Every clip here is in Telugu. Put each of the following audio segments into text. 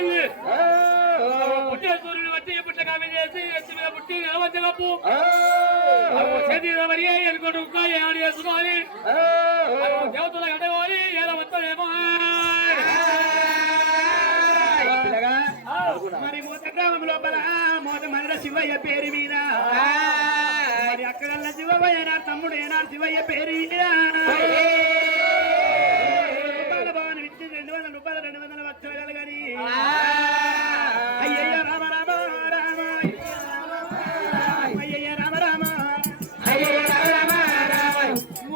వచ్చింది పుట్టిన సూర్యుడు వచ్చి పుట్ల కాపీ చేసి ఎత్తి మీద పుట్టి నిలవచ్చి కప్పు చేతి మరి ఎనుకోడు ఏడు వేసుకోవాలి దేవతల గడవాలి ఎలా వస్తాడేమో మరి మూత గ్రామం లోపల మూత మందిర శివయ్య పేరు మీద మరి అక్కడల్లా శివయ్య నా తమ్ముడు ఏనా శివయ్య పేరు మీద భవనం ఇచ్చి 200 రూపాయలు 200 వచ్చేయాలి కానీ అయ్యయ్య రామ రామ రామ అయ్యయ్య రామ రామ అయ్యయ్య రామ రామ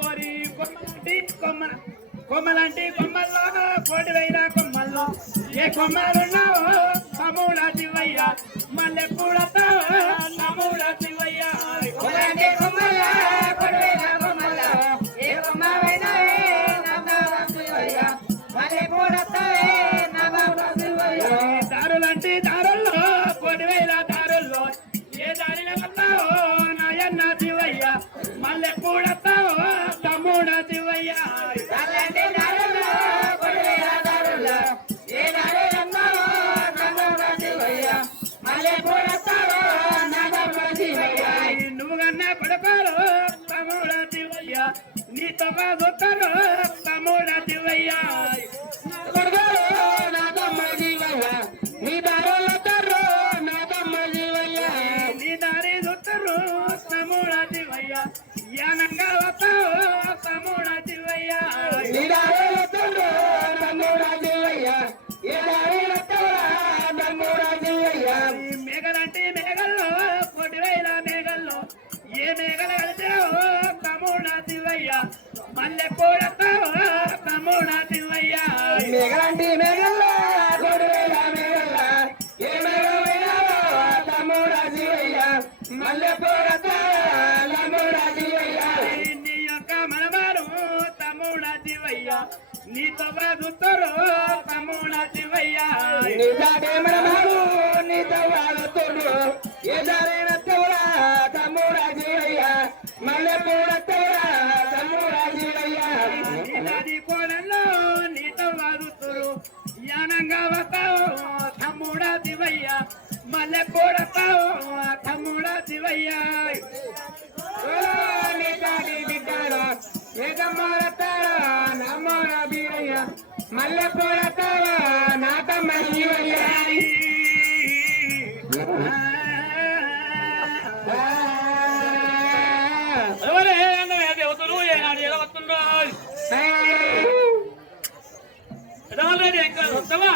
ఓరి కొమ్మలంటే కొమ్మల్లో కోటివైన కొమ్మల్లో ఏ కొమ్మలున్నావో తమ్ముడ శివయ్య మల్లె పూలతో తమ్ముడ శివయ్య దారులంటే దారుల్లో కోటివేల దారుల్లో ఏ దారిన వస్తావో నాయన్న శివయ్య మల్లె పూలతో తమ్ముడ శివయ్య నువ్వుగన్నా కొడుకోరు తమ్ముడ శివయ్య నీతో చూస్తారు తమ్ముడ శివయ్య నా తమ్మ శివయ్య నీ దారులు నా తమ్మ శివయ్య నీ దారి చూస్తారు తమ్ముడ శివయ్య యానంగా వస్తావు తమ్ముడ శివయ్య నీ దారులు తమ్ముడ శివయ్య ఏ దారి తమ్ముడ శివయ్య మేఘలంటే మేఘల్లో 10000 మేఘల్లో ఏ మేఘలు కలిసావో తమ్ముడ శివయ్య మల్లె పూలతావో తమ్ముడ శివయ్య మేఘలంటే మేఘల్లో 10000 మేఘల్లో ఏ మేఘలు తమ్ముడ శివయ్య మల్లె పూలతావో తమ్ముడ శివయ్య నీ యొక్క మనవారు తమ్ముడ శివయ్య నీతో బ్రతుకుతారు తమ్ముడ శివయ్య నీ దాటే మనవారు నీతో వాడుతారు ఏ దారైన తోరా తమ్ముడ శివయ్య మల్లె పూల తోరా తమ్ముడ శివయ్య నది కోణంలో నీతో వాడుతారు యానంగా వస్తావు తమ్ముడ శివయ్య మల్లె పూడతావు తమ్ముడ శివయ్య నీ దాటి బిడ్డాడు ఏదమ్మాడతాడా నమ్మడ బీరయ్య మల్లె పూడతావా నా తమ్మ శివయ్య దేవతలు ఏనాడు ఎలా వస్తున్నారు వస్తావా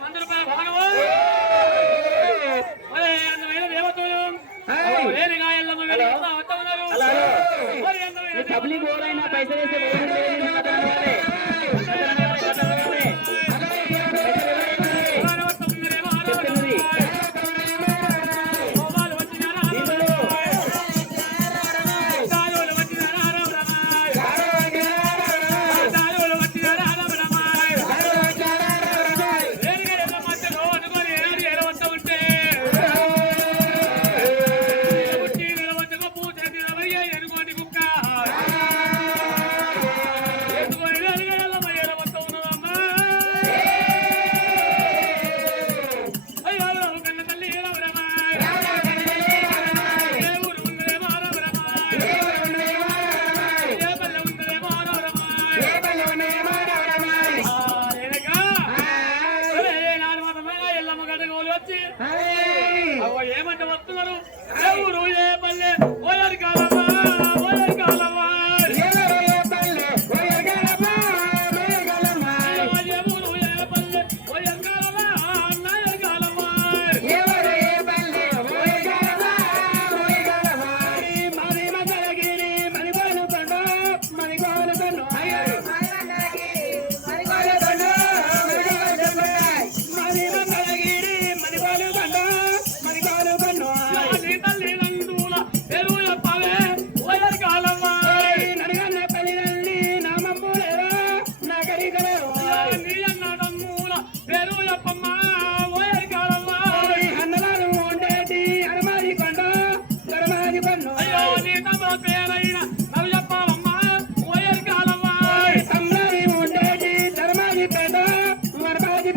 100 రూపాయల భాగము అందమైన దేవతలు వేరుగా ఎల్లమ్మ వస్తా ఉన్నారు పబ్లిక్ ఓరైనా పైసలు ఏమంటే వస్తున్నారు ఎవరు ఏ పల్లె ఓయర్ కాలమా ఓయర్ కాలమా ఎవరు ఏ పల్లె ఓయర్ కాలమా ఎవరు ఏ పల్లె ఓయర్ కాలమా నాయర్ కాలమా ఎవరు ఏ పల్లె ఓయర్ కాలమా మరి మదలగిరి మరిగోలు పండు మరిగోలు పండు మరి మదలగిరి మరిగోలు పండు ధర్మాది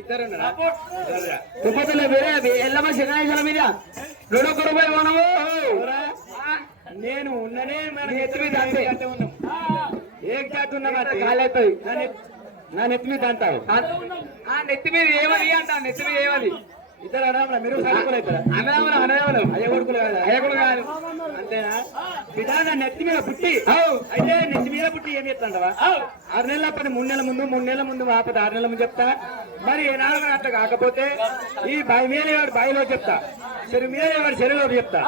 ఇద్దరు తుప్పతుల మీద ఎల్లమ్మ శనాయిల మీద 2 రూపాయలు కొనవు. నేను ఉన్ననే మన నెత్తి మీద అంతే. ఉన్నాం ఏం చేస్తున్నా కాలేస్తాయి నా నెత్తి మీద అంటావు ఆ నెత్తి మీద ఏమది అంట. నెత్తి మీద ఏమది ఇద్దరు అనామరా మీరు సరుకులు అవుతారా అనవరం అయ్య కొడుకులు కాదు అయ్యకుడు కాదు. అంతేనా బిడ్డ నా నెత్తి మీద పుట్టి అయితే నెత్తి మీద పుట్టి ఏం చెప్తాండవా 6 నెలల పని 3 నెలల ముందు 3 నెలల ముందు ఆపద 6 నెలల ముందు చెప్తా. మరి ఏనాడు అట్లా కాకపోతే ఈ బావి మీద వాడు బావిలో చెప్తా, చెరువు మీద వాడు చెరువులో చెప్తా.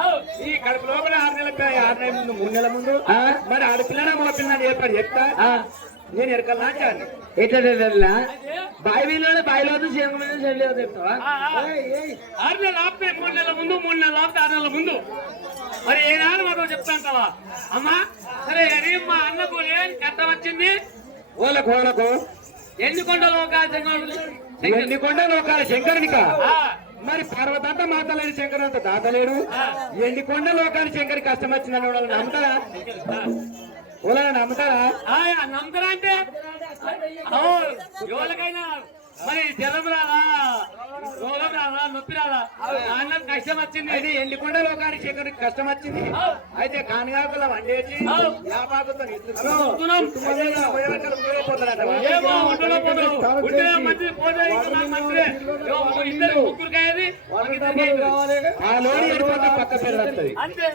ఈ కడుపు లోపల 6 నెలల ముందు 3 నెలల ముందు మరి ఆడపిల్లన మగ పిల్లని ఏర్పాటు చెప్తా. నేను ఎరకల్ నాచాను ఎట్లా బావి వీళ్ళు బావిలో చేను మీద చెల్లి చెప్తావా? 6 నెలలు ఆపితే 3 నెలల ముందు 3 నెలలు ఆపితే 6 నెలల ముందు మరి ఏనాడు మాకు చెప్తాంటావా అమ్మా? సరే అని మా అన్నకు ఏం కట్టం వచ్చింది? ఓలకు ఎన్ని కొండలు ఒక ఎన్ని కొండలు ఒక శంకరునికా? మరి పర్వతంతా మాతలేడు శంకర్ అంత దాతలేడు. ఎన్ని కొండలు ఒక శంకరి కష్టం వచ్చిందని వాళ్ళని నమ్ముతారా? వాళ్ళని నమ్ముతారా? నమ్మకరా అంటే ఎవరికైనా మరి జ్వరం రాదా, రోగం రాదా, నొప్పి రాదా, అన్నం కష్టం వచ్చింది. అది ఎండి కొండలు ఒక శంకరికి కష్టం వచ్చింది. అయితే కానిగాకుల వండేసి యాపాకుతో ఏమో ఉండలో పోతారు ఉంటే మంచిది పోతే మంచిదే. ఇద్దరు ముగ్గురికాయది ఆ లోడి ఎడిపోతే పక్క పేరు వస్తుంది. అంతే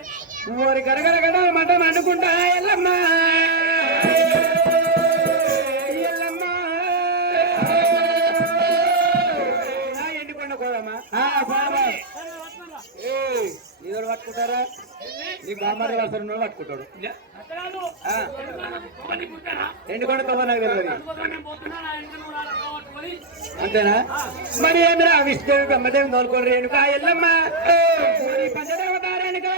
ఊరి గరగర గడ మటన్ అనుకుంటా ఎల్లమ్మ ఎండికొండ కోదమ్మా ఇదోడు పట్టుకుంటారా? నీ బామ్మడి వస్తారు పట్టుకుంటాడు. ఎండికొండ తవ్వ నాకు తెలియదు. అంతేనా? మరి ఏంద్రా విష్ణుదేవి బ్రహ్మదేవి తోలుకోండి రేణుకా ఎల్లమ్మ పంచదేవతారానికి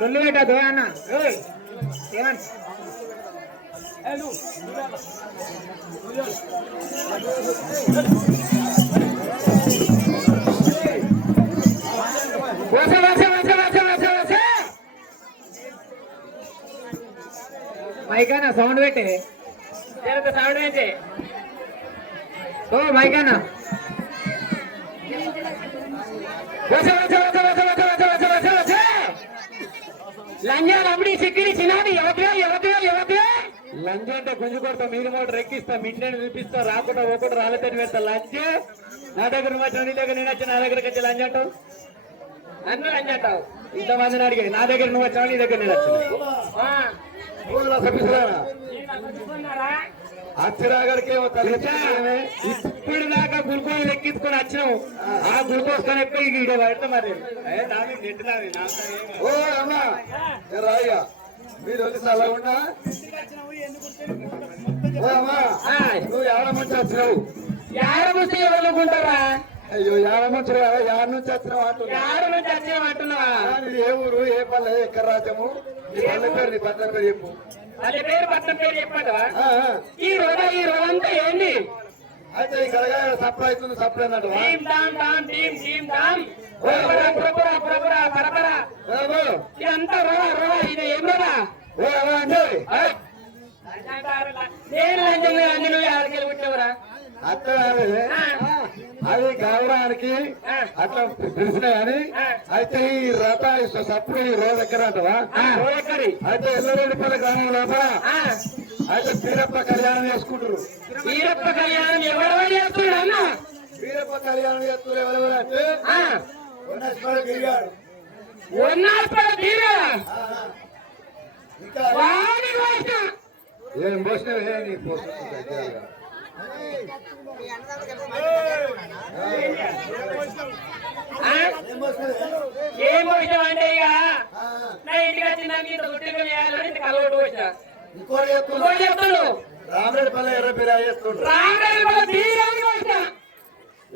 నొల్లు పెట్టదు అన్న. మైకానా సౌండ్ పెట్టే సౌండ్ పెట్టే. ఓ మైకానా లంజాలు అప్పుడు సిక్కిడి చిన్నది లంచ్ అంటే గుంజు కొడతా, మీరు మోటార్ ఎక్కిస్తా, మిండని చూపిస్తా, రాకుండా ఒకటి రాలేదని పెడతా. లంచ్ నా దగ్గర వచ్చిన నీ దగ్గర నేను వచ్చి నా దగ్గరకు వచ్చి లంచ్ అంటావు, నన్ను లంచ్ అంటావు. ఇంతమందిని అడిగాయి నా దగ్గర నువ్వు వచ్చావు, నీ దగ్గర నేను వచ్చాను. అచ్చరాగడికేమో ఇప్పుడు దాకా గ్లూకోజ్ ఎక్కించుకొని వచ్చినావు. ఆ గ్లూకోజ్ కానీ ఎక్కువ ఈడ పడతా మరి ఓ అమ్మా రాయ్యా మీరు వచ్చి అలా ఉన్నా. ఓ అమ్మా నువ్వు ఏడ నుంచి వచ్చినావు? యాడ ముస్తే ఎవరుకుంటారా? అయ్యో ఏడ నుంచి యాడ నుంచి వచ్చినావు అంటున్నా. యాడ నుంచి వచ్చామంటున్నావా? ఏ ఊరు, ఏ పల్లె, ఎక్కడ రాజ్యము, నీ పల్లె పేరు, నీ పట్టణ పేరు చెప్పు. పల్లె పేరు పట్టణం పేరు చెప్పండి. ఆ, ఈ రోజంతా ఏంది? అయితే ఈ గడగా సప్లై అవుతుంది సప్లై అన్నట్టు టీం టామ్ టామ్ టీం టామ్ పరపర ఇదంతా రోడా ఇది ఏం రోడా అంటే నేను లంచం ఆడికెళ్ళి పుట్టినవరా అట్లా అది గౌరవానికి అట్లా తెలిసిన కానీ అయితే ఈ రథ సప్పుడు ఈ రోజు ఎక్కడ అంటవా అయితే ఎల్లరెడ్డిపల్లి గ్రామం లోపల అయితే వీరప్ప కళ్యాణం చేసుకుంటారు. వీరప్ప కళ్యాణం ఎవరెవరు చేస్తున్నాడు అన్న వీరప్ప కళ్యాణం చేస్తున్నారు ఎవరెవరు అంటే ఉన్నేశ్వర గిరిగాడు ఇంకా ఏం పోసినవే నీ పోస్ట్ ఏం పోయినావు అంటే ఇక నా ఇంటికి వచ్చినాక ఇంత గుట్టిగా చేయాలని ఇంత కలవటు వచ్చిన ఇంకోటి చెప్తాడు రామరెడ్డిపల్లి ఎర్ర బిర్యానీ చేస్తుండ్రు.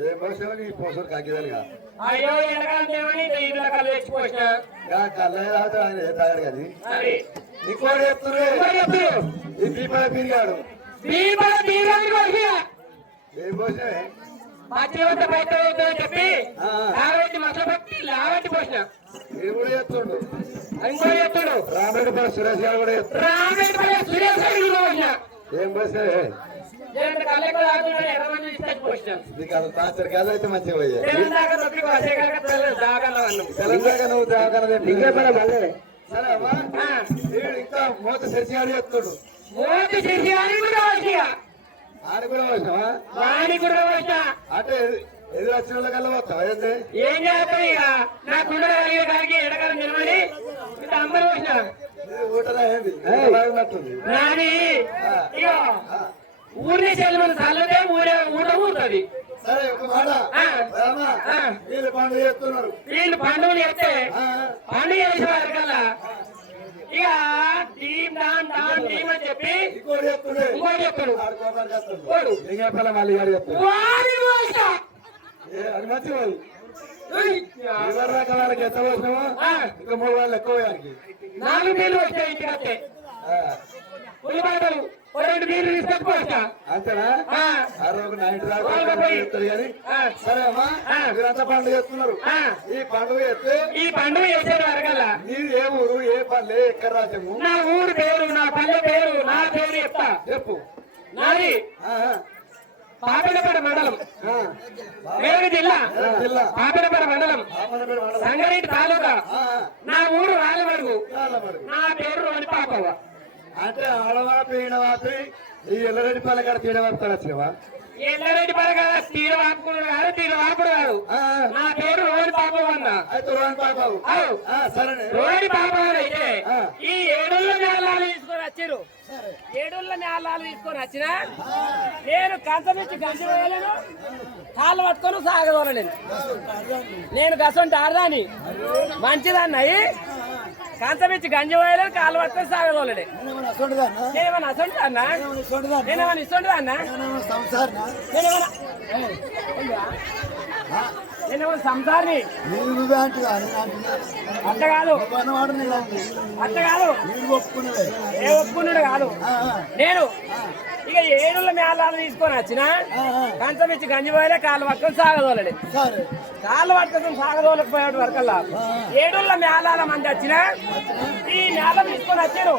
ఏం పోసినావు నీ పోస్ట్ కాకిదాలుగా అయ్యో ఎండకాలం ఇంట్లో కళ్ళు తెచ్చిపోసిన కళ్ళ తాగుతాడు ఆయన ఏ తాగాడు కానీ ఇంకోటి చెప్తున్నారు ఈ దీపాల బిరిగాడు ఏం పోసినవే పచ్చివంట బయట చెప్పి లాగబెట్టి మసలు పెట్టి లాగబెట్టి పోసిన ఇది కూడా చెప్తుండు. ఇంకో చెప్తాడు రామరెడ్డిపల్లి సురేష్ గారు కూడా చెప్తాడు. రామరెడ్డి సురేష్ పోసిన ఏం పోసినవే కళ్ళెక్కడ ఆడుతున్నాడు ఎర్రమంది తీసుకొచ్చి పోసిన నీకు అది టార్చర్ కాదు అయితే మంచిగా పోయే తెలంగాణ నొప్పి దాగల్లో అన్నం తెలంగాణ నువ్వు మళ్ళీ సరే అమ్మా వీడు ఇంకా మూత శశిగాడు చెప్తుడు మోతి చేసి అని కూడా వచ్చిన ఆడ కూడా వచ్చినావా వాణి కూడా వచ్చిన అంటే ఎదురు వచ్చిన వాళ్ళకల్లా వస్తావా ఏంటి ఏం చేస్తావు ఇక నా కుండ కాడికి ఎడకాలం నిలబడి ఇంత అమ్మలు వచ్చిన ఇది ఊటరా ఏంది బాగున్నట్టుంది నాని ఇక ఊరిని చెల్లమని చల్లదే ఊట ఊరుతుంది సరే ఒక మాట రామా, వీళ్ళు పండుగ చేస్తున్నారు వీళ్ళు పండుగలు చెప్తే పండుగ చేసే వారి కల్లా ఇక టీం డాన్ టీం అని చెప్పి ఇంకోటి చెప్తుండే ఇంకోటి చెప్తాడు ఆడుకోవడానికి వస్తుంది వాడు లింగపల్లి మళ్ళీ గారు చెప్తాడు వాడి భాష అది మంచి వాళ్ళు ఎవరి రకాల వాళ్ళకి ఎంత వచ్చినామో ఇంకా 3 వాళ్ళు ఎక్కువ వారికి 4 నీళ్ళు వచ్చాయి ఇంటికి వస్తే ఉల్లిపాయలు 2 నీళ్ళు తీసుకొచ్చుకోవచ్చా అంతేనా ఒక నైట్ రాకపోతే కానీ సరే అమ్మా మీరంతా పండుగ చేస్తున్నారు ఈ పండుగ చేస్తే ఈ పండుగ చేసేది వరకల్లా మీరు ఏ ఊరు ఏ పల్లె ఎక్కడ రాజ్యము నా ఊరు పేరు నా పల్లె పేరు నా పేరు చెప్తా చెప్పు నాది పాపినపేట మండలం ఆ, వేరు జిల్లా జిల్లా పాపినపేట మండలం ఆపనపేట మండలం. సంగారెడ్డి తాలూకా ఆ, నా ఊరు రాలమడుగు చాలమడుగు. నా పేరు రోని పాపవ్వ అంటే ఆడవాపి ఈడవాపి ఈ ఎల్లరెడ్డిపల్లి కాడ తీయడవాపుతాడు వచ్చినవా ఎల్లారెడ్డి పడగా తీర వాపుకున్నాడు కాదు తీర వాపుడు కాదు నా పేరు రోని పాపవ్వ అన్న అయితే రోహన్ బాబు సరే రోని పాపవ్వ అయితే ఆ. ఈ 7 నేలాలు తీసుకొని వచ్చారు 7 నేలాలు తీసుకొని వచ్చిన నేను కంచం నుంచి గంజి వేయలేను కాళ్ళు పట్టుకొని సాగదోలలేను నేను గసంటి ఆడదాని మంచిదన్నాయి కంచం ఇచ్చి గంజి వేయలేను కాళ్ళు పట్టుకొని సాగదోలలే నేనేమన్నా అసంటి అన్నా నేనేమన్నా ఇస్తుంటా అన్నా నేనేమన్నా సంసారిని అట్ట కాదు అట్ట కాదు ఏ ఒప్పుకున్నాడు కాదు నేను ఇక 7 మేళాలు తీసుకొని వచ్చిన కంచం ఇచ్చి గంజి పోయలే కాళ్ళు పట్టుకొని సాగదోలడే కాళ్ళు పట్టుకొని సాగదోలకపోయాడు వరకల్లా 7 మేళాల మంది వచ్చిన ఈ మేళం తీసుకొని వచ్చారు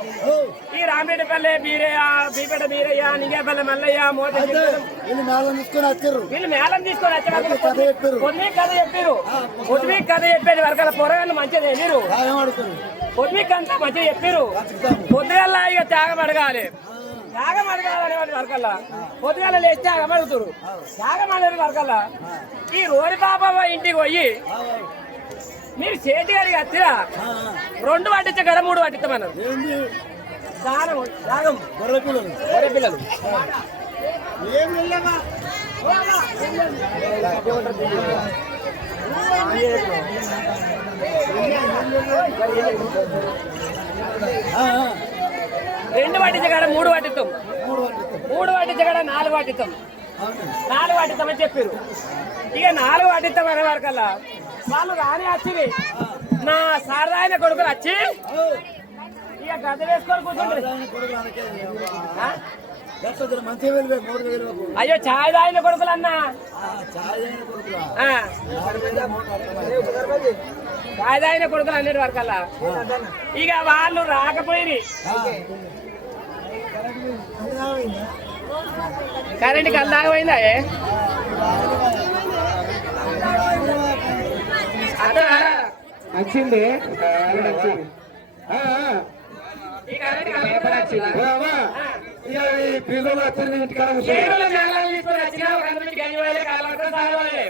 ఈ రామిరెడ్డిపల్లె బీరయ్య బీపేట బీరయ్య నింగేపల్లె మల్లయ్య మోత వీళ్ళు మేళం తీసుకొని వచ్చారు వీళ్ళు మేళం తీసుకొని వచ్చారు పొద్దుమీ కథ చెప్పారు పొద్దుమీ కథ చెప్పేది వరకల్లా పొరగాళ్ళు మంచిదే మీరు పొద్దుమీకి అంతా మంచిగా చెప్పారు పొద్దుగల్లా ఇక త్యాగం అడగాలి త్యాగం అడగాలనే వాటి వరకల్లా పొద్దుగల లేచి త్యాగం అడుగుతారు త్యాగం అనేది వరకల్లా ఈ రోరి బాబా ఇంటికి పోయి మీరు చేతి గారికి వచ్చిరా 2 పట్టించే గడ 3 పట్టిస్తామన్నారు దానం త్యాగం గొర్రె పిల్లలు రెండు పట్టించే కాడ 3 పట్టిస్తాం 3 పట్టించే కాడ 4 పట్టిస్తాం 4 పట్టిస్తామని చెప్పారు ఇక 4 పట్టిస్తాం అనే వరకల్లా వాళ్ళు రాని వచ్చింది నా సారదాయన కొడుకులు వచ్చి ఇక గద్ద వేసుకొని కూర్చుంటారు అయ్యో ఛాయ్ తాగిన కొడుకులన్నా ఛాయ్ తాగిన కొడుకులు అన్నిటి వరకల్లా ఇక వాళ్ళు రాకపోయి కరెంట్ కల్లాగపోయిందా అదే వచ్చింది ఈ కరెంట్ కల్లాగపోయింది. పిల్లలు వచ్చి ఇంటికాడ ఏడులో మేళాలు తీసుకొని వచ్చినా ఒక అందరికి గంజివాయలే కావాలంటే సాగవాలే.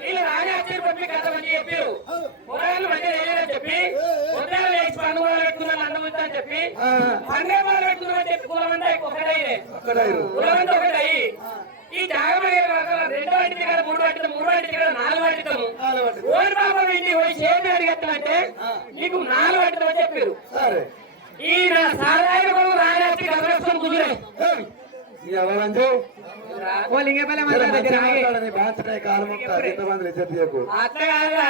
వీళ్ళు రాని వచ్చి పంపి కథ మంచి చెప్పారు. పొలాలు మంచిగా చేయలేదని చెప్పి పొద్దున్న లేచి పండుగ మొదలు పెట్టుకున్నాను అన్నముంది అని చెప్పి పండుగ మొదలు పెట్టుకున్నామని చెప్పి కులమంటే ఒకటయ్యే కులమంటే ఒకటయ్యి ఈ జాగమని రెండో వాటి దగ్గర మూడు వాటి దగ్గర నాలుగు వాటితాము ఓడి బాబా వెళ్ళి పోయి చేతి అడిగేస్తామంటే నీకు నాలుగు వాటితో చెప్పారు. ఈ నా సాధారణ కొడుకు రాజాచి గమనిస్తాను కుదిరే ఎవరంటే లింగపల్లి మందిరం దగ్గర ఆగి. బాగుంటున్నాయి కాలం ఎంతమంది చెప్పు అట్లా కాదురా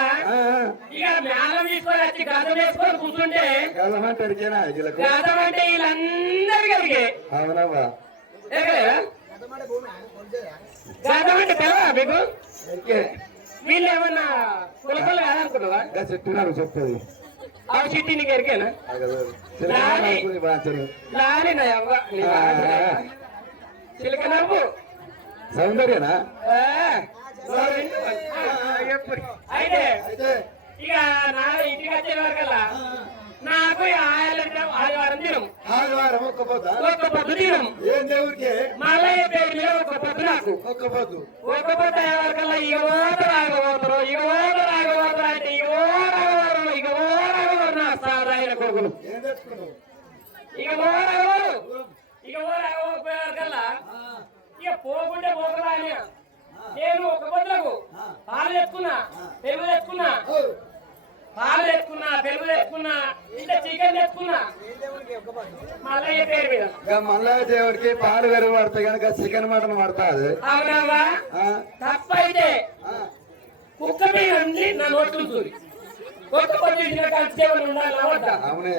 ఇక మేళం తీసుకొని వచ్చి గతం వేసుకొని కూర్చుంటే గదమంటే అడిగేనా వీళ్ళకు గతం అంటే వీళ్ళందరూ కలిగే అవునమ్మా గతం అంటే తెలవా మీకు వీళ్ళు ఏమన్నా కులకలు కాదనుకుంటావా చెప్తున్నారు చెప్పేది ఆ చిట్టి నీకు ఎరికేనా లాలి నా అవ్వ చిలక నవ్వు సౌందర్యనా అయితే ఇక నా ఇంటికి వచ్చే వరకల్లా నాకు ఆదివారం దినం ఆదివారం ఒక్క పొద్దు దినం ఏం దేవుడికి మల్లయ్య పేరు మీద ఒక పొద్దు నాకు ఒక్క పొద్దు ఒక పొద్దు అయ్యే వరకల్లా ఇక రాగబోతారు అంటే ఇక రాగబోరు నా సాధారణ కొడుకులు ఏం తెచ్చుకున్నావు ఇక రాగబోపోయే వరకల్లా ఇక పోకుంటే పోకరా అని నేను ఒక పొద్దులకు పాలు తెచ్చుకున్నా పెరుగు తెచ్చుకున్నా ఇంత చికెన్ తెచ్చుకున్నా మల్లయ్య పేరు మీద మల్లయ్య దేవుడికి పాలు వెరుగు పడతాయి కనుక చికెన్ మటన్ పడతా అది అవునావా తప్పైతే కుక్క మీద ఉంది నా నోట్లు చూరి ఒక్క పొద్దు కలిసేవాళ్ళు ఉండాలి అవునే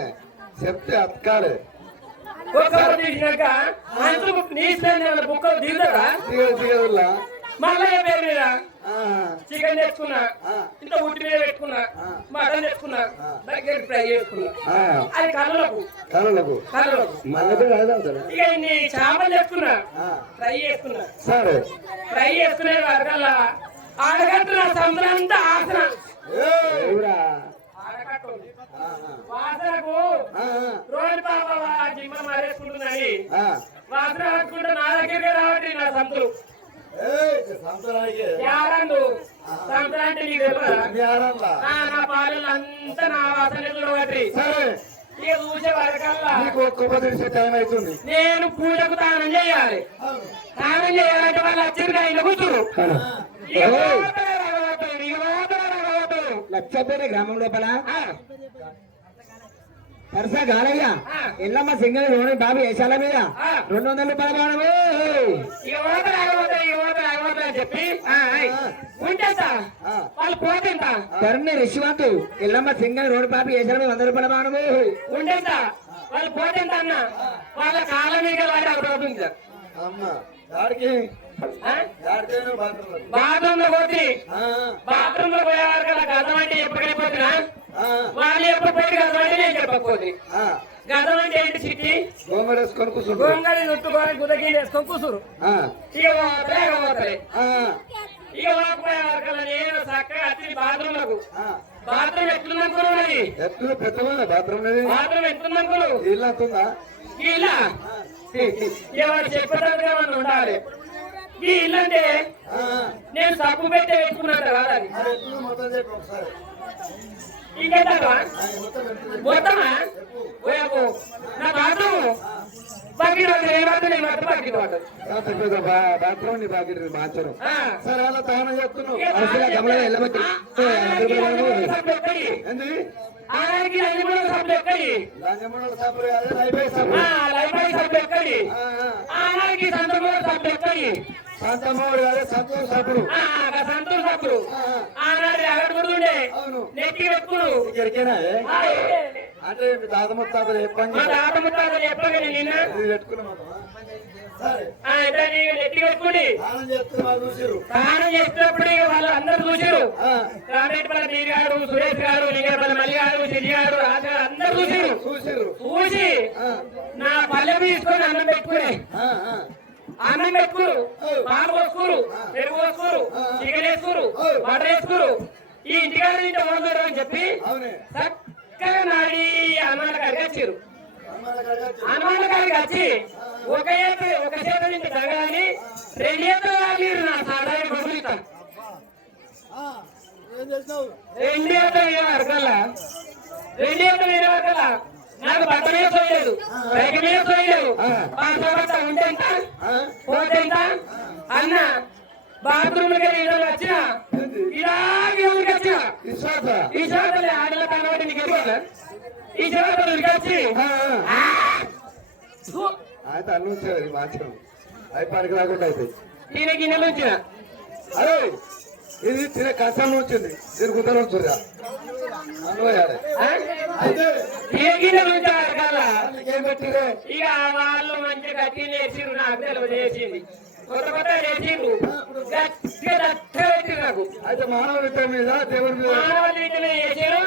చెప్తే అతకాలి ఒక్క పొద్దు ఇచ్చినాక మనుషులు నీళ్ళు బుక్కలు దిగుతారా దిగదుల్లా మల్లయ్య పేరు మీద చికెన్ తెచ్చుకున్నా ఇంత ఉట్టి మీద పెట్టుకున్నా మటన్ తెచ్చుకున్నా దగ్గర ఫ్రై చేసుకున్నా అది కళ్ళకు ఇక ఇన్ని చేపలు తెచ్చుకున్నా ఫ్రై చేసుకున్నా సరే ఫ్రై చేసుకునే వరకల్లా ఆడగట్టు నా సముద్రంతా ఆసన వాసనకు రోడ్డు పాప జిమ్మ మారేసుకుంటున్నాయి వాసన పట్టుకుంటే నా దగ్గరికి రావట్టి నా సంతులు సంక్రాంతి నీకు తెలియదా నా పాలలు అంతా నా వాసన చూడబట్టి ఇక చూసే వరకల్లా టైం అవుతుంది నేను పూజకు దానం చేయాలి దానం వాళ్ళు వచ్చింది ఆయన కూర్చురు లక్షపేట గ్రామం లోపల సరసా గాలయ్య ఎల్లమ్మ సింగల్ రోడ్డు బాబు వేసాల మీద 200 రూపాయల బాణము చెప్పి ఉంటేస్తా వాళ్ళు పోతుంటా కరుణ్ రిషివంతు ఎల్లమ్మ సింగల్ రోడ్డు బాబు వేసాల మీద 100 రూపాయల బాణము ఉంటేస్తా వాళ్ళు పోతుంటా అన్న వాళ్ళ కాలం మీద వాడి అక్కడ అవుతుంది బాత్రూమ్ లో పోతే బాత్రూమ్ లో పోయేవారు కదా గతం అంటే ఎప్పటికైపోతున్నా వాళ్ళు ఎప్పుడు పోయి గతం అంటే నేను చెప్పకపోతే గతం అంటే ఏంటి సిట్టి గోంగడి చుట్టుకొని గుదకి వేసుకొని కూసురు ఇక పోతాయి ఇక పోయేవారు కదా నేను చక్కగా వచ్చి బాత్రూమ్లకు బాత్రూమ్ ఎట్లుందనుకున్నది బాత్రూమ్ ఎట్లుందనుకున్నావు ఇలా ఎవరు చెప్పడానికి ఏమన్నా ఉండాలి ఈ ఇల్లు అంటే నేను సబ్బు పెట్టే పెట్టుకున్నాను కదా ఇంకేంటా మొత్తమా నా బాత్రూమ్ బకెట్ వాటర్ ఏమంటే నేను మొత్తం బకెట్ వాటర్ బాత్రూమ్ బాకెట్ మార్చరు సరే అలా తహనం చెప్తున్నావు ఆనానికి సబ్బులు ఎక్కడి ఆనానికి ఈ సంతమూరు సభ్యులు ఎక్కడి సంతమూడు కాదు సంతూరు సభ్యుడు. సంతూరు సభ్యులు ఆనాడు అక్కడ గుర్తుండే అవును నెత్తి పెట్టుకుడు ఇక్కడికేనా అంటే మీ తాత ముత్తాతలు చెప్పండి మా తాత ముత్తాతలు చెప్పగా నిన్న పెట్టుకున్నాం సరే నెత్తి పెట్టుకుని స్నానం చేస్తున్నా చూసిరు. స్నానం చేసినప్పుడు వాళ్ళు అందరూ చూసారు రామేటపల్లి మీరు గారు సురేష్ గారు లింగపల్లి మల్లి గారు చెల్లి గారు రాజు గారు అందరూ చూసారు చూసిరు. చూసి నా పల్లె తీసుకొని అన్నం పెట్టుకుని అన్నం పెట్టుకురు పాలు పోసుకురు పెరుగు పోసుకురు చికెన్ వేసుకురు బటర్ వేసుకురు ఈ ఇంటికాడ ఇంటి ఓడతారు అని చెప్పి అవునే చక్కగా నాడి హనుమాన్ గారికి వచ్చారు అమ్మాయి కాడికి హనుమాన్ గారికి వచ్చి ఒక చేత నుంచి తగలని రెండు చేతులు మీరు నా సాధారణ బదులు ఇస్తాను ఏం చేసినావు? రెండు చేతులు వేరే వరకల్లా నాకు బట్ట మీద పోయలేదు రైక మీద పోయలేదు బట్ట ఉంటే ఎంత పోతే ఎంత అన్న బాత్రూమ్ వచ్చిన ఇలాగే ఊరికి వచ్చిన విశ్వాస ఈ చోటలే ఆడల కనబడి నీకు ఎదురు ఈ చోట ఊరికి వచ్చి అయితే అన్ను వచ్చేది మాత్రం అవి పనికి రాకుండా అవుతాయి. ఈయన గిన్నెలు వచ్చిన అరే ఇది తినే కష్టం వచ్చింది దీని కుదరం చూడరా అనుభవాలే అయితే ఈయన గిన్నెలు ఉంచారు కదా ఏం పెట్టిరే ఇక వాళ్ళు మంచిగా గట్టి నేర్చిరు నాకు తెలియదు చేసింది కొత్త నేర్చిరు గట్టిగా పెట్టిరు నాకు అయితే మానవ విద్య మీద దేవుడి మీద మానవ రీతిలో చేసారు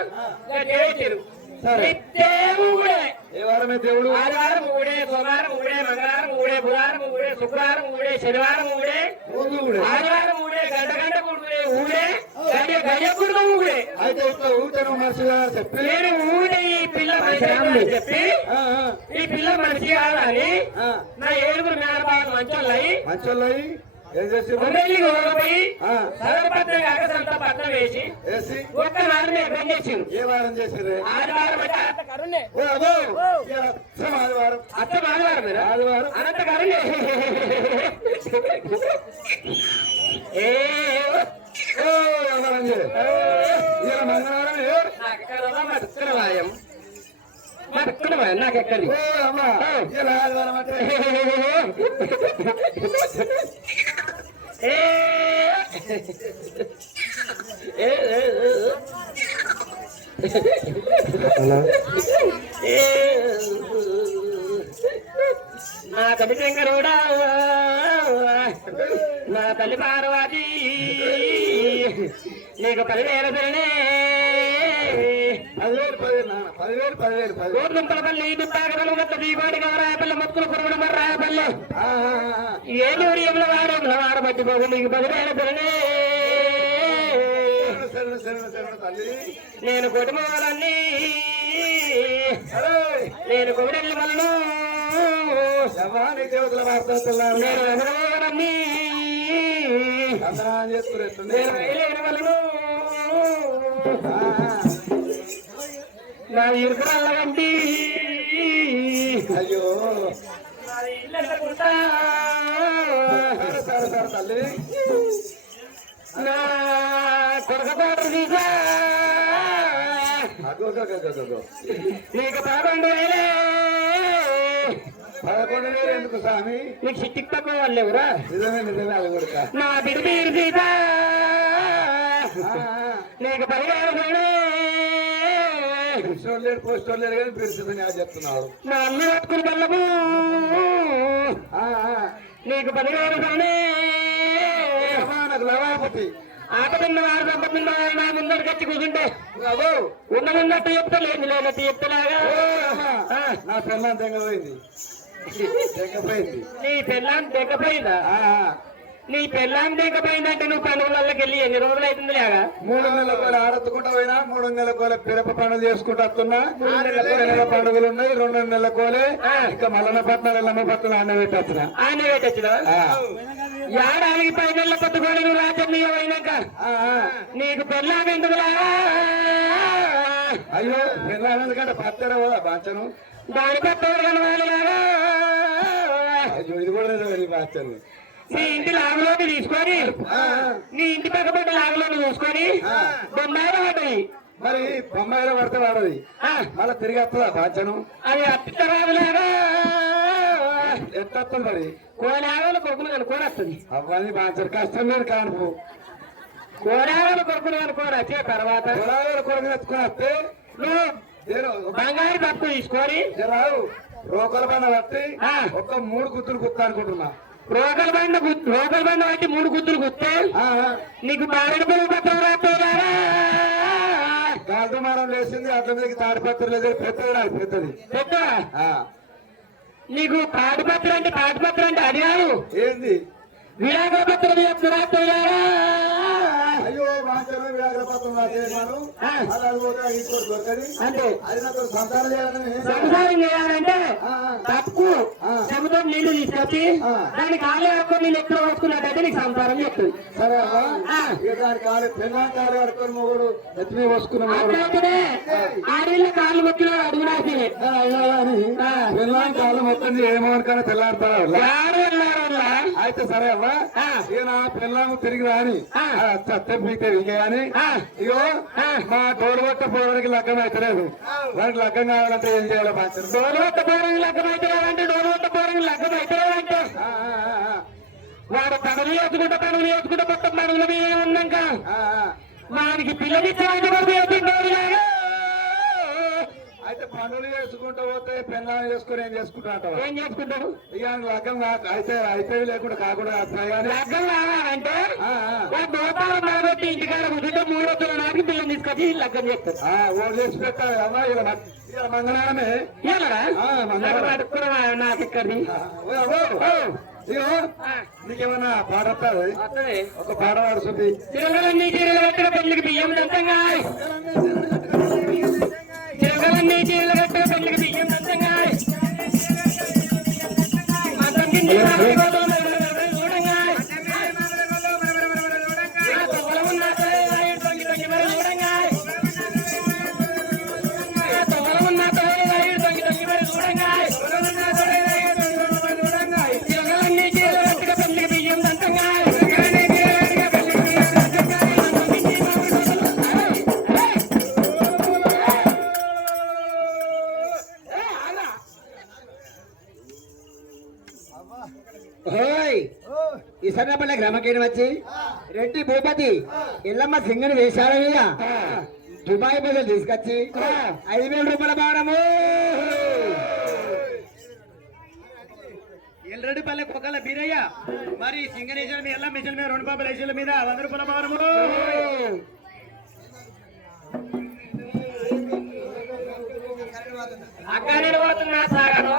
గట్టిగా పెట్టిరు నిత్యము కూడా ఏ వారమే దేవుడు ఆదివారం ఊడే సోమవారం ఊడే మంగళవారం ఊడే బుధవారం ఊడే శుక్రవారం ఊడే శనివారం ఊడే రోజు కూడా ఆదివారం ఊడే గంట ఊడే గడియ కూడా ఊడే అయితే ఇట్లా ఊతను మనిషిగా చెప్పి నేను ఊడే ఈ పిల్ల మనిషి చెప్పి ఈ పిల్ల మనిషి కాదని నా ఏడుగురు మేనబాబు మంచోళ్ళయి మంచోళ్ళయి ఏం చేసి ఉండేది పోయి సగపట్నం కాక సంత పట్నం వేసి వేసి ఒక్క వారం పని చేసిండు ఏ వారం చేసిరే ఆదివారం అంటే అత్త కరుణే ఓ అబ్బో ఇవాళ అచ్చం ఆదివారం అత్త ఆదివారం మీరు ఆదివారం అనంత కరుణే ఏ ఓ ఆదివారం చే ఇవాళ మంగళవారం మటుక్కునవాయం మటుక్కునవాయం నాకెక్కడి ఓ అమ్మా ఇవాళ ఆదివారం అంటే నా తల్లి శంకరుడా నా తల్లి పార్వతి నీకు 10,000 సరేనే 10,000 నాన్న 10,000 కోట్లుంపలపల్లి దుబ్బాకరలు గట్ల దీపాడి గవరాయపల్లి మొత్తులు కురువుడు మర్రాయపల్లి ఏలూరు వాడ మట్టి పోగు నీకు 10,000 సరేనే నేను కుటుంబాలన్నీ నేను కొవిడెల్లి వలను శవానికి దేవతల వార్తలు నేను ఎదురవన్నీ చేస్తున్నారు నేను వేలేని వలను నా ఇరుకురాళ్ళ వంటి అయ్యో నాది ఇల్లు ఎక్కడుంటా సరే సరే తల్లి నా కొరకపాటు తీసా అగో నీకు 11,000 11,000 ఎందుకు స్వామి నీకు చిట్టికి తక్కువ వాళ్ళు ఎవరా నిజమే అది కూడా నా బిడ్డ తీసా నీకు 10,000 కృష్ణుడు లేడు పోస్టోడు లేడు కానీ పెరుస్తుందని అది చెప్తున్నాడు నా అన్ని పట్టుకుని బల్లము నీకు 10,000 నాకు లవాపతి ఆటపిల్ల వారు సంపన్న నా ముందరికి వచ్చి కూర్చుంటే అగో ఉన్నట్టు చెప్తలేదు లేనట్టు చెప్తలాగా నా పెళ్ళం తెంగపోయింది నీ పెళ్ళాం తెగపోయిందా నీ పెళ్ళాం తెగపోయిందంటే నువ్వు పండుగలకి వెళ్ళి ఎన్ని రోజులు అవుతుంది లేగా 3 నెలల కోల ఆడెత్తుకుంటా పోయినా 3 నెలల కోల పిరప పండుగ చేసుకుంటూ వస్తున్నా 3 నెలల పండుగలు ఉన్నాయి 2 నెలల కోలే ఇంకా మల్లనపట్నం ఎల్లమ్మపట్నం అన్న పెట్టొచ్చిన ఆయన పెట్టొచ్చుదా ఏడాదికి 10 నెలల పట్టుకొని నువ్వు రాజ్యం అయినాక నీకు పెళ్ళాం ఎందుకులా అయ్యో పెళ్ళాం ఎందుకంటే పత్తర పోదా బాంచను దాని పట్టవాడు కనవాలిలాగా అయ్యో ఇది కూడా నిజమే బాంచను నీ ఇంటి లాగులోకి తీసుకొని నీ ఇంటి పక్కపట్ట లాగులోకి చూసుకొని బొమ్మాయిలో పడ్డాయి మరి బొమ్మాయిలో పడితే వాడది మళ్ళీ తిరిగి వస్తుందా బాంచను అది అత్తిరాదులాగా ఎట్లా వస్తుంది మరి కోలాగల కొడుకులు కనుక్కొని వస్తుంది. అవన్నీ బాగా కష్టం లేదు కానుకో కోలాగల కొడుకులు కనుక్కొని వచ్చే తర్వాత పొలాలు కొడుకు ఎత్తుకొని వస్తే నువ్వు నేను బంగారు పప్పు తీసుకొని రావు రోకల బండ పట్టి ఆ. ఒక్క 3 గుత్తులు కుత్తా అనుకుంటున్నా. రోకల బండ బట్టి 3 గుత్తులు కుత్తే ఆ, నీకు బారెడు పువ్వు పత్రం రాకపోయారా? గాజు మరం లేచింది అట్ల మీద తాడిపత్రి లేదు పెద్దది పెద్ద ఆ, నీకు తాటిపత్రం అంటే అది కాదు, ఏంది విడాకుల పత్రం రాకపోయారా? అయ్యో మాత్రమే వ్యాఘ్రపత్రం రాసేసాను అలా పోతే ఇంకోటి దొరకది అంటే అది నాకు సంతానం చేయాలని సంసారం చేయాలంటే ఆ, తప్పు చెబుతో నీళ్లు తీసుకొచ్చి దాన్ని ఖాళీ ఆడుకొని నీళ్ళు ఎక్కడ పోసుకున్నట్టయితే నీకు సంసారం చెప్తుంది. సరే అమ్మా ఆ. ఇక దాని కాలు పెన్నా కాలు కడుకొని మొగుడు ఎత్తుమే పోసుకున్న మొగుడు అట్లయితేనే ఆడేళ్ళ కాళ్ళు మొక్కిన అడుగునాల్సిందే. పెన్నా కాలు మొత్తం ఏమనుకన్నా తెల్లారుతారు అయితే సరే అమ్మా ఇక నా పిల్లలు తిరిగి రాని తెప్పితే ఇంకేగాని ఇగో మా డోలు కొట్ట పోవడానికి లగ్గం అయితలేదు. వాడికి లగ్గం కావాలంటే ఏం చేయాలి మంచి డోలు కొట్ట పోవడానికి లగ్గం అవుతారంటే డోలు కొట్ట పోవడానికి లగ్గం అవుతారంటే వాడు పనులు వేసుకుంటే మొత్తం పనుల మీద ఉన్నాక వాడికి పిల్లలిచ్చారంటే వరకు అయితే పనులు చేసుకుంటూ పోతే పిల్లలు చేసుకుని ఏం చేసుకుంటా అంటావా? ఏం చేసుకుంటాడు? ఇక లగ్గం అయితే అయిపోయి లేకుండా కాకుండా వస్తున్నాయి కానీ లగ్గం కావాలంటే దోపాలు మరగొట్టి ఇంటికాడ కూర్చుంటే 3 రోజుల నాటికి పిల్లలు తీసుకొచ్చి లగ్గం చేస్తారు. ఓటు చేసి పెట్టాలి అమ్మా ఇలా మంగళవారమే మంగళవారం నాకు ఇక్కడిది నీకేమన్నా పాట వస్తుంది? ఒక పాట పాడుతుంది. తిరగలన్నీ చీరలు కట్టిన పెళ్లికి బియ్యం దంతంగా తిరగలన్నీ చీరలు కట్టిన పెళ్లికి బియ్యం దంతంగా ఈ సన్నపల్లె గ్రామకేణి వచ్చి రెడ్డి భూపతి ఎల్లమ్మ సింగని వేశాల మీద దుబాయ్ బదులు తీసుకొచ్చి 5,000 రూపాయల భావనము ఎల్లరెడ్డిపల్లె కొక్కల బీరయ్య మరి సింగనేశ్వర మీద ఎల్లమ్మ మిషన్ మీద 2 పాపల వేసాల మీద 100 రూపాయల భావనము. అక్కడ పోతున్నా సాగను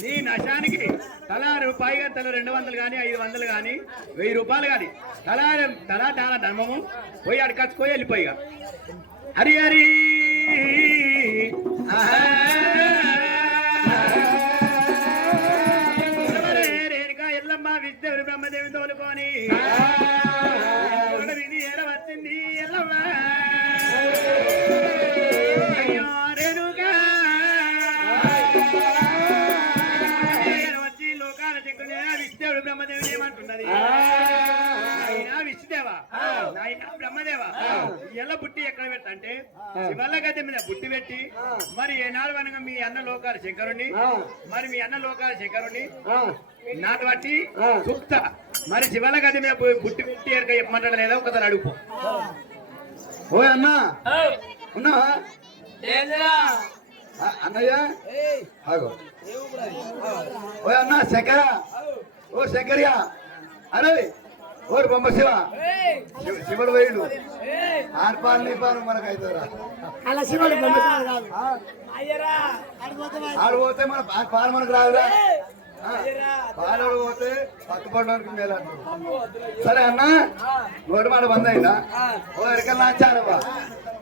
నీ నశానికి తలా రూపాయి తల 200 కానీ 500 కానీ 1000 రూపాయలు కానీ తలా దాన ధర్మము పోయి అడకచ్చుకోయి వెళ్ళిపోయిగా హరి హరి రేణుకా ఎల్లమ్మ విద్య బ్రహ్మదేవి తోలుకొని విధి ఏడ వచ్చింది ఎల్లమ్మ వచ్చి లోకాల చెక్కునే విష్ణుడు బ్రహ్మదేవుడు ఏమంటున్నది విష్ణుదేవా నాయన బ్రహ్మదేవా ఎల్ల పుట్టి ఎక్కడ పెట్టంటే శివల్ల గద్దె మీద పుట్టి పెట్టి మరి ఏనాడు అనగా మీ అన్న లోకాల శంకరుణ్ణి మరి మీ అన్న లోకాల శంకరుణ్ణి నాటు బట్టి సుప్త మరి శివల్ల గద్దె మీద పుట్టి పెట్టి ఎరక చెప్పమంటాడు లేదా ఒకసారి అడుగు. ఓ అన్నా ఉన్నావా అన్నయ్య? ఓ అన్న శంకర, ఓ శంకర్యా, అరే ఓరు బొమ్మ శివ శివుడు వేయుడు ఆర్పాలు నీ పాలు మనకు అవుతుందా అలా శివుడు బొమ్మసారి కాదు ఆడు పోతే మన పాలు మనకు రాదురా పాలు పోతే పక్కపడడానికి మేలంటారు సరే అన్న నోటి మాట బంద్ అయిందా ఓ ఎరకల్ నాచారవ్వా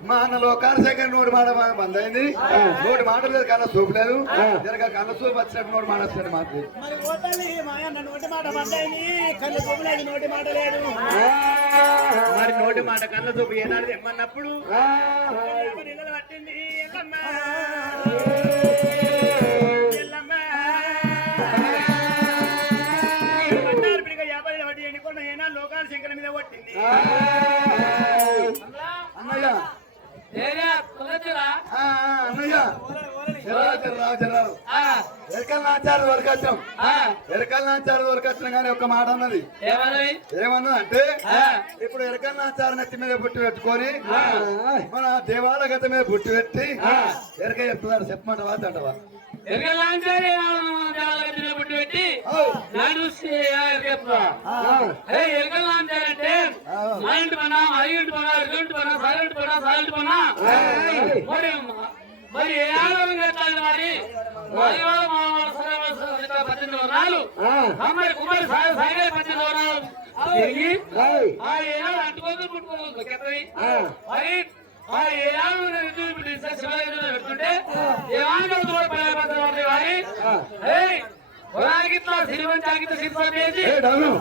మా అన్న లోకాల శేఖర్ నోటి మాట బంద్ అయింది నోటి మాట లేదు కళ్ళ చూపు లేదు జరగ కళ్ళ చూపు వచ్చినట్టు నోటి మాట వస్తాడు మాకు నోటి మాట బందైంది కళ్ళు చూపులేదు నోటి మాట లేదు మరి నోటి మాట కళ్ళ చూపు ఏనాడు తెమ్మన్నప్పుడు నీళ్ళు పట్టింది ఎల్లమ్మ ఎల్లమ్మ పట్టారు పిడిగా 50 వడ్డీ ఎన్నుకున్న ఏనా లోకాల శంకర మీద పట్టింది అన్నయ్య ఏరా కులచురా అన్నయ్య ఎరకల్ నాచారు వరకు వచ్చాం ఎరకల్ నాచారు వరకు వచ్చిన కానీ ఒక మాట అన్నది ఏమని ఏమన్నది అంటే ఇప్పుడు ఎరకల్ నాచారు నెత్తి మీద పుట్టి పెట్టుకొని మన దేవాలయ గత మీద పుట్టి పెట్టి ఎరక చెప్తున్నాడు చెప్పమంటవా అంటవా ఎరగలాంచారే దేవాలయ పుట్టి పెట్టి నాడు చెప్తా ఎరగలాంచారంటే మా ఇంటి పనా ఐంటి పనా ఇరుంటి పనా సైలెంట్ పనా సైలెంట్ పనా మరి ఏ ఆధారం కట్టాలి మరి 18 వరాలు అమ్మాయి కుమారి సాగే 18 వరాలు తిరిగి ఆ ఏనాడు అంటుకోదు పుట్టుకోదు మరి ఆ ఏనాడు శివరాత్రి పెట్టుకుంటే ఏమాడు వారి ಹೊರಾಗಿತ್ತ ಸಿರಿವಂತಾಗಿದ್ದ ಸಿರಿಸಾ ಬೇಸಿ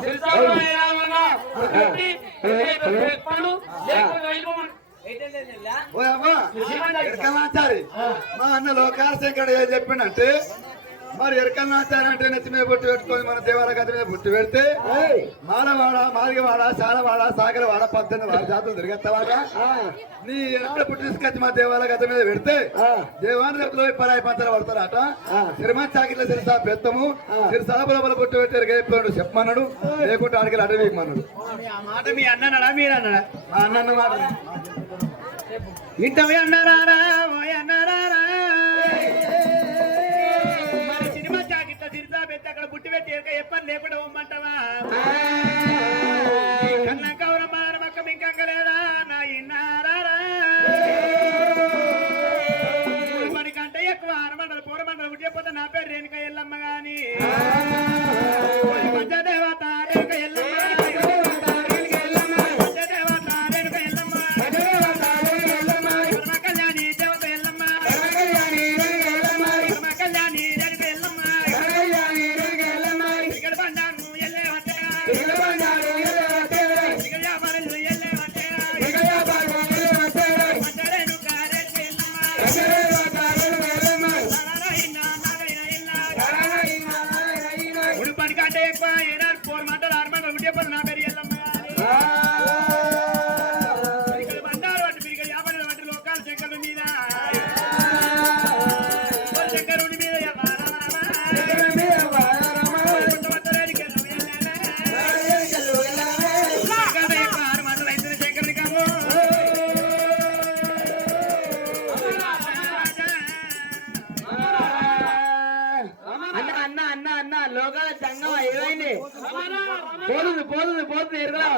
ಸಿರಿಸಾವನ್ನು ఓ అమ్మా ఎరకల్నాచారి మా అన్న లోకాల శంకర్ ఏం చెప్పిండంటే మరి ఎరకల్నాచారి అంటే నెత్తి మీద పుట్టి పెట్టుకొని మన దేవాలయ గత మీద పుట్టి పెడితే మాలవాడ మాదిగవాడ సాలవాడ సాగరవాడ 18 వాడ జాతులు తిరిగేస్తావాడ నీ ఎక్కడ పుట్టి తీసుకొచ్చి మా దేవాలయ గత మీద పెడితే దేవాలయ గతలో పరాయి పంచలు పడతారట సిరిమన్ చాకిట్ల సిరిసా పెద్దము సిరిసాబుల పుట్టి పెట్టి ఎరగైపోయాడు చెప్పమన్నాడు లేకుంటే ఆడికి అడవిమన్నాడు ఆ మాట మీ అన్నడా మీరన్నాడా మా అన్న మాట ఇంటవి అన్నారా అన్నారా మరి సినిమా జాకెట్ల సిరిసా పెట్టి అక్కడ పుట్టి పెట్టి ఎప్పని లేకుండా ఉమ్మంటావా కన్నా కౌరమ్మ మక్క మింకలేదా నా ఇన్నారా మనకంటే ఎక్కువ అరమండలు పూరమండలు పుట్టిపోతే నా పేరు రేణుక ఎల్లమ్మ గాని పంచదేవత రేణుక ఎల్లమ్మ ఉడిపడికంటే ఎక్కువ ఏడాది 4 మంటలు 6 మంటలు పుట్టిపోతే నా పేరు ఎల్లమ్మ ఇక్కడ బండారు వంటి మీరు 50 వంటి లోకాల శంకరుడి మీద శంకరుడి మీద లోకాల సంగం ఏమైంది పోతుంది ఎరగలా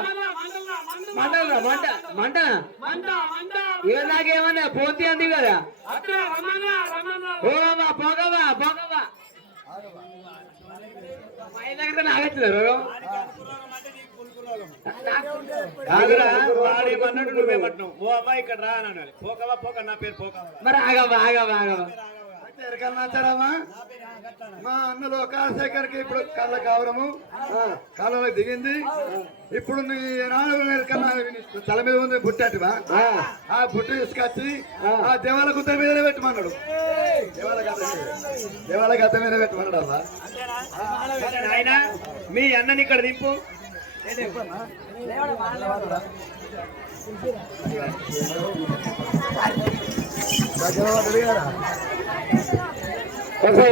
మంట ఇక నాకేమన్నా పోతే అంది కదా పోగవా మా దగ్గర నాగచ్చు రోగం కాదురా వాడేమన్నాడు నువ్వేమంటున్నావు ఓ అమ్మాయి ఇక్కడ రా అని అనాలి పోక నా పేరు పోకవా మరి ఆగవా ఎరకల్నాచారమ్మా మా అన్న లోకాల శేఖర్కి ఇప్పుడు కళ్ళ కావడము కళ్ళలో దిగింది ఇప్పుడు నీ నాలుగు తల మీద ఉంది పుట్టేట్టువా ఆ పుట్టి తీసుకొచ్చి ఆ దేవాల గుత్త మీదనే పెట్టమన్నాడు దేవాల గత మీద పెట్టమన్నాడు అలా ఆయన మీ అన్నని ఇక్కడ దింపు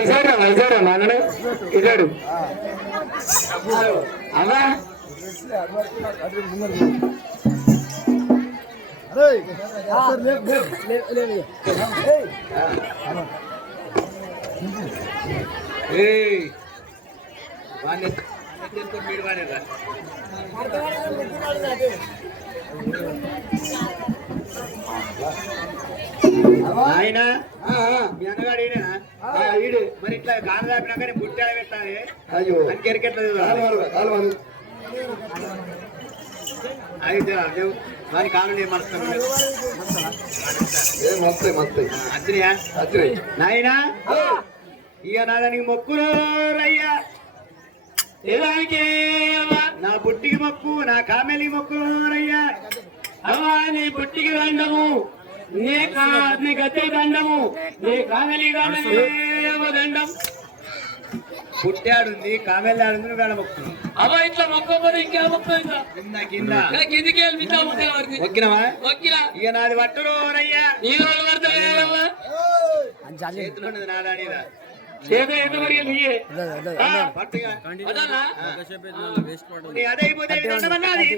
ఇసాడు నాన్నడు ఇసాడు అమ్మా ఆయన ఆ, ఆ, మీ అన్నగాడు ఈయన ఆ, ఈడే. మరి ఇట్లా కాలు దాపినాక బుట్టాడ పెట్టాలి అయ్యో అని ఎరికెట్లేదు కాలువలు అయితే వాని కాలు నేను మనస్తాను ఏం వస్తాయి వస్తాయి అచ్చినాయా అచ్చి నాయనా ఇక నాదానికి మొక్కులు రయ్యా నా బుట్టికి మొక్కు నా కామెలి మొక్కు రయ్యా అవ్వా నీ పుట్టికి దండము నీ గద్దె దండము నీ కామెలి దండం పుట్టాడుంది కామెల్లాడుంది వేళ మొక్కు అవ్వ ఇట్లా మొక్కపోతే ఇంకా మొక్కుందా కింద కింద కిందికి వెళ్ళిద్దా మొక్కలవరికి మొక్కినవా మొక్కిలా ఇక నాది పట్టుడు రయ్యా ఈ రోజు పడతావా చేతిలో ఉన్నది నాదానిదా చేత ఎంత మరి నీయే పట్టుగా అదనా నీ అదైపోతే దండమన్నది